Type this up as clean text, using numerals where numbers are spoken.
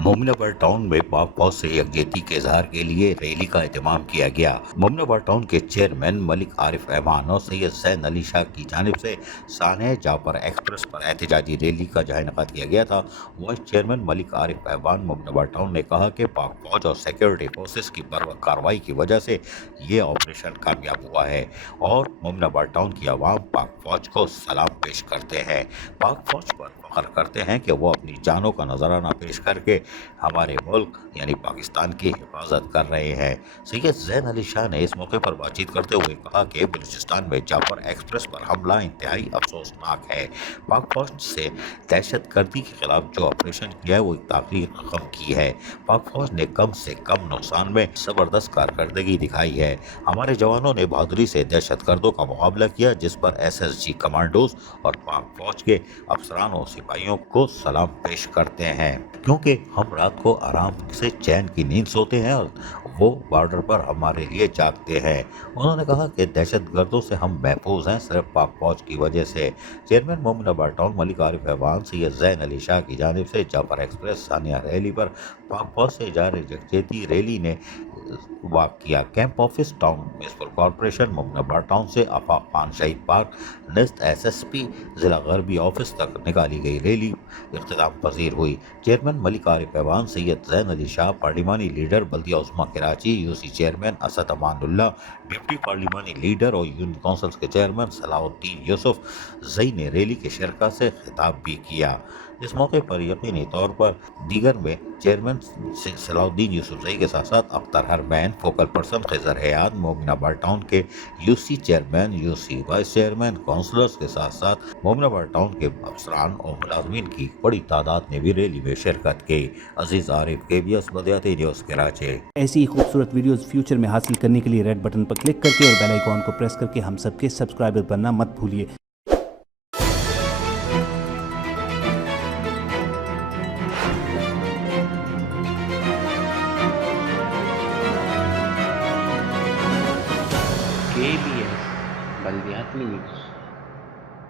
Mominabad town में पाक फौज से यकजहती के इजहार के लिए रैली का एहतमाम किया गया। मोमिनाबाद टाउन के चेयरमैन मलिक आरिफ ऐवान और सैयद जैन अली शाह की जानिब से सानह जाफर एक्सप्रेस पर एहतजाजी रैली का जहाँ इनकाद किया गया था। Vice chairman Malik Arif Aiwan Mominabad town ने कहा कि पाक फौज और सिक्योरिटी फोर्सेस की बर्वक्त कार्रवाई की वजह से ये ऑपरेशन कामयाब हुआ है और मोमिनाबाद टाउन की आवाम पाक फौज को सलाम पेश करते हैं। पाक फौज पर फख्र करते हैं कि वो अपनी जानों का नजराना पेश करके हमारे मुल्क यानी पाकिस्तान की हिफाजत कर रहे हैं। सैयद जैन अली शाह ने इस मौके पर बातचीत करते हुए कहा कि बलूचिस्तान में जाफर एक्सप्रेस पर हमला इंतहाई अफसोसनाक है। पाक फौज से दहशत गर्दी के खिलाफ जो ऑपरेशन किया है वो एक तारीख रकम की है। पाक फौज ने कम से कम नुकसान में जबरदस्त कारकर्दगी दिखाई है। हमारे जवानों ने बहादुरी से दहशत गर्दों का मुकाबला किया, जिस पर SSG कमांडोज और पाक फौज के अफसरान और सिपाहियों को सलाम पेश करते हैं, क्योंकि हम रात को आराम से चैन की नींद सोते हैं और वो बॉर्डर पर हमारे लिए जागते हैं। उन्होंने कहा कि दहशत गर्दों से हम महफूज हैं सिर्फ पाक फौज की वजह से। चेयरमैन मोमिनाबाद टाउन मलिक आरिफ ऐवान सैयद जैन अली शाह की जानिब से जाफर एक्सप्रेस सानिया रैली पर पाक फौज से जारी यकजहती रैली ने वाकिया camp office town municipal corporation Mominabad town से आफाक खान शहीद पार्क नज़द SSP जिला गरबी ऑफिस तक निकाली गई रैली इख्तिताम पजीर हुई। चेयरमैन मलिक आरिफ ऐवान सैयद जैन अली शाह, पार्लिमानी लीडर बल्दिया उस्मा Karachi, UC chairman Asad Amanullah, deputy पार्लिमानी लीडर और यूनियन काउंसिल के चेयरमैन सलाउद्दीन यूसुफ जई ने रैली के शरका से खिताब भी किया। इस मौके पर यकीनी तौर पर दीगर में चेयरमैन सलाउद्दीन यूसुफ जई के साथ साथ अख्तर हरमैन, focal person Khizar Hayat, Mominabad town के UC chairman, UC vice chairman, councillors के साथ साथ मोमिनाबाद टाउन के अफसरान और मुलाजमीन की बड़ी तादाद ने भी रैली में शिरकत की। अजीज आरिफ, KBS बदियाती न्यूज़ कराची। ऐसी ही खूबसूरत वीडियोस फ्यूचर में हासिल करने के लिए रेड बटन पर क्लिक करके और बेल आइकॉन को प्रेस करके हम सबके सब्सक्राइबर बनना मत भूलिए। KBS बल्दियाती न्यूज़।